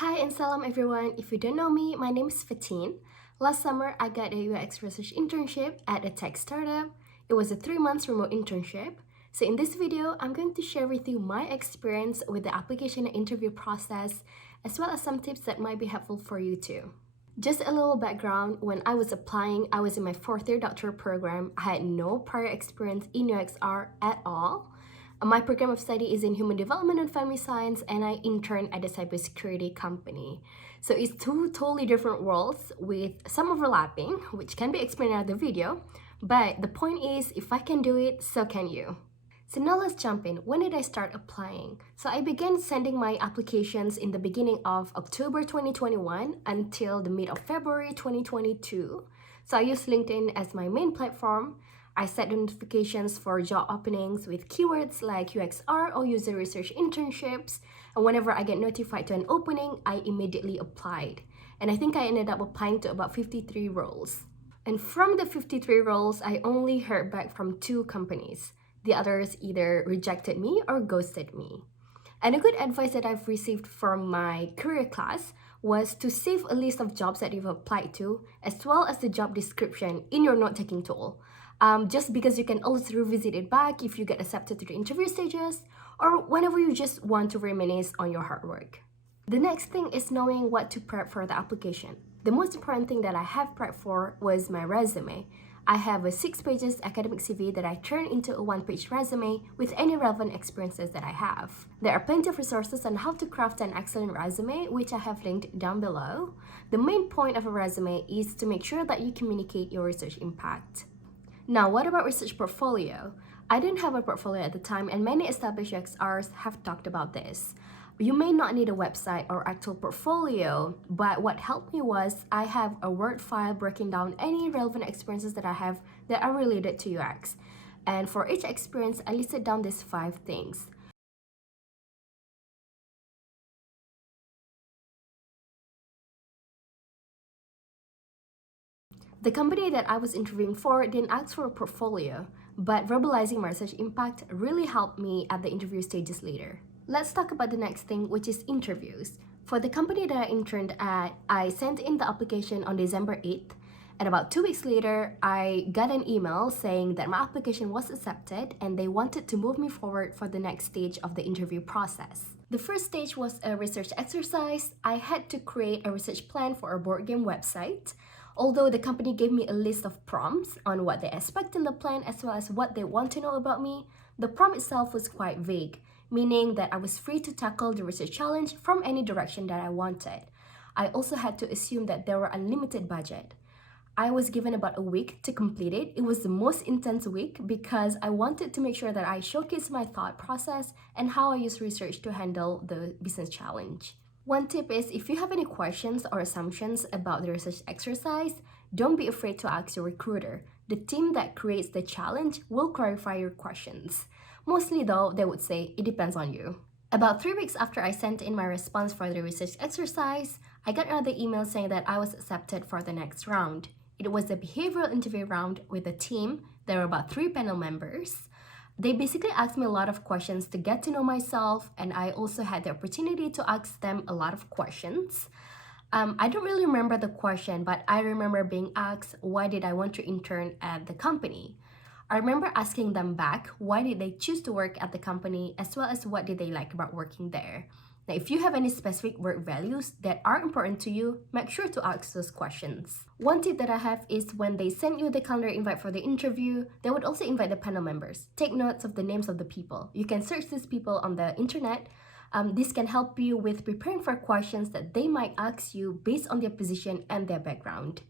Hi and salam everyone. If you don't know me, my name is Fatin. Last summer, I got a UX research internship at a tech startup. It was a 3 months remote internship. So in this video, I'm going to share with you my experience with the application and interview process, as well as some tips that might be helpful for you too. Just a little background, when I was applying, I was in my 4th year doctoral program. I had no prior experience in UXR at all. My program of study is in human development and family science, and I intern at a cybersecurity company. So it's two totally different worlds with some overlapping, which can be explained in the video. But the point is, if I can do it, so can you. So now let's jump in. When did I start applying? So I began sending my applications in the beginning of October 2021 until the mid of February 2022. So I use LinkedIn as my main platform. I set the notifications for job openings with keywords like UXR or user research internships. And whenever I get notified to an opening, I immediately applied. And I think I ended up applying to about 53 roles. And from the 53 roles, I only heard back from 2 companies. The others either rejected me or ghosted me. And a good advice that I've received from my career class was to save a list of jobs that you've applied to, as well as the job description in your note-taking tool. Just because you can always revisit it back if you get accepted to the interview stages, or whenever you just want to reminisce on your hard work. The next thing is knowing what to prep for the application. The most important thing that I have prepped for was my resume. I have a 6 pages academic CV that I turned into a 1-page resume with any relevant experiences that I have. There are plenty of resources on how to craft an excellent resume, which I have linked down below. The main point of a resume is to make sure that you communicate your research impact. Now, what about research portfolio? I didn't have a portfolio at the time, and many established UXRs have talked about this. You may not need a website or actual portfolio, but what helped me was I have a Word file breaking down any relevant experiences that I have that are related to UX. And for each experience, I listed down these 5 things. The company that I was interviewing for didn't ask for a portfolio, but verbalizing my research impact really helped me at the interview stages later. Let's talk about the next thing, which is interviews. For the company that I interned at, I sent in the application on December 8th, and about 2 weeks later, I got an email saying that my application was accepted and they wanted to move me forward for the next stage of the interview process. The first stage was a research exercise. I had to create a research plan for a board game website. Although the company gave me a list of prompts on what they expect in the plan as well as what they want to know about me, the prompt itself was quite vague, meaning that I was free to tackle the research challenge from any direction that I wanted. I also had to assume that there were unlimited budget. I was given about a week to complete it. It was the most intense week because I wanted to make sure that I showcased my thought process and how I use research to handle the business challenge. One tip is, if you have any questions or assumptions about the research exercise, don't be afraid to ask your recruiter. The team that creates the challenge will clarify your questions. Mostly though, they would say, it depends on you. About 3 weeks after I sent in my response for the research exercise, I got another email saying that I was accepted for the next round. It was a behavioral interview round with a team. There were about 3 panel members. They basically asked me a lot of questions to get to know myself, and I also had the opportunity to ask them a lot of questions. I don't really remember the question, but I remember being asked, why did I want to intern at the company? I remember asking them back, why did they choose to work at the company, as well as what did they like about working there? Now, if you have any specific work values that are important to you, make sure to ask those questions. One tip that I have is when they send you the calendar invite for the interview, they would also invite the panel members. Take notes of the names of the people. You can search these people on the internet. This can help you with preparing for questions that they might ask you based on their position and their background.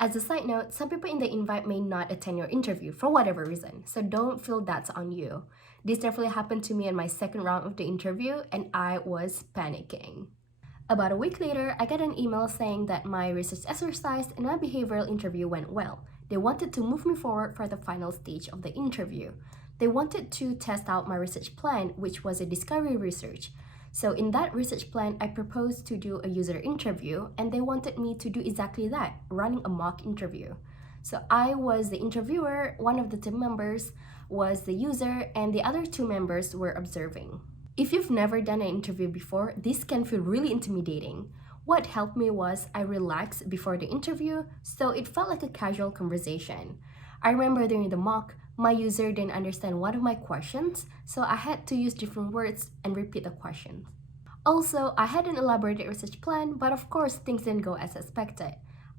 As a side note, some people in the invite may not attend your interview for whatever reason, so don't feel that's on you. This definitely happened to me in my second round of the interview, and I was panicking. About a week later, I got an email saying that my research exercise and my behavioral interview went well. They wanted to move me forward for the final stage of the interview. They wanted to test out my research plan, which was a discovery research. So in that research plan, I proposed to do a user interview, and they wanted me to do exactly that, running a mock interview. So I was the interviewer, one of the team members was the user, and the other 2 members were observing. If you've never done an interview before, this can feel really intimidating. What helped me was I relaxed before the interview, so it felt like a casual conversation. I remember during the mock, my user didn't understand one of my questions, so I had to use different words and repeat the question. Also, I had an elaborated research plan, but of course, things didn't go as expected.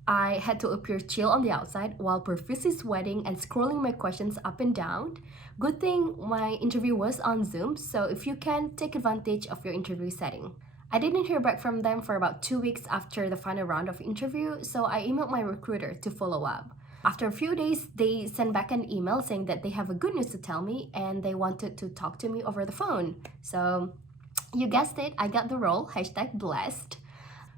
I had to appear chill on the outside while profusely sweating and scrolling my questions up and down. Good thing my interview was on Zoom, so if you can, take advantage of your interview setting. I didn't hear back from them for about 2 weeks after the final round of interview, so I emailed my recruiter to follow up. After a few days, they sent back an email saying that they have a good news to tell me and they wanted to talk to me over the phone. So, you guessed it, I got the role, #blessed.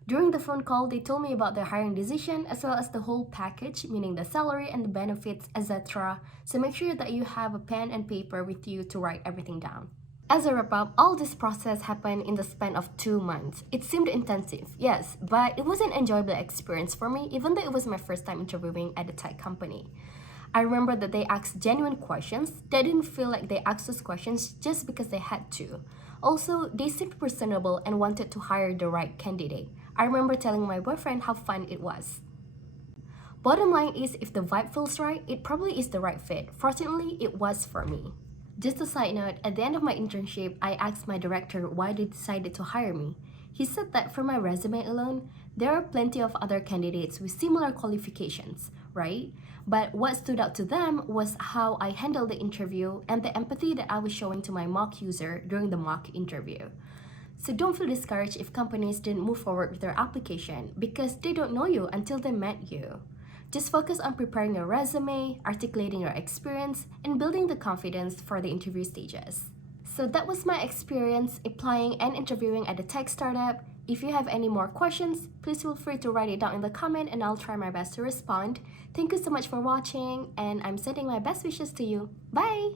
During the phone call, they told me about their hiring decision as well as the whole package, meaning the salary and the benefits, etc. So make sure that you have a pen and paper with you to write everything down. As a wrap up, all this process happened in the span of 2 months. It seemed intensive, yes, but it was an enjoyable experience for me, even though it was my first time interviewing at a tech company. I remember that they asked genuine questions. They didn't feel like they asked those questions just because they had to. Also, they seemed personable and wanted to hire the right candidate. I remember telling my boyfriend how fun it was. Bottom line is, if the vibe feels right, it probably is the right fit. Fortunately, it was for me. Just a side note, at the end of my internship, I asked my director why they decided to hire me. He said that for my resume alone, there are plenty of other candidates with similar qualifications, right? But what stood out to them was how I handled the interview and the empathy that I was showing to my mock user during the mock interview. So don't feel discouraged if companies didn't move forward with their application because they don't know you until they met you. Just focus on preparing your resume, articulating your experience, and building the confidence for the interview stages. So that was my experience applying and interviewing at a tech startup. If you have any more questions, please feel free to write it down in the comment and I'll try my best to respond. Thank you so much for watching and I'm sending my best wishes to you. Bye!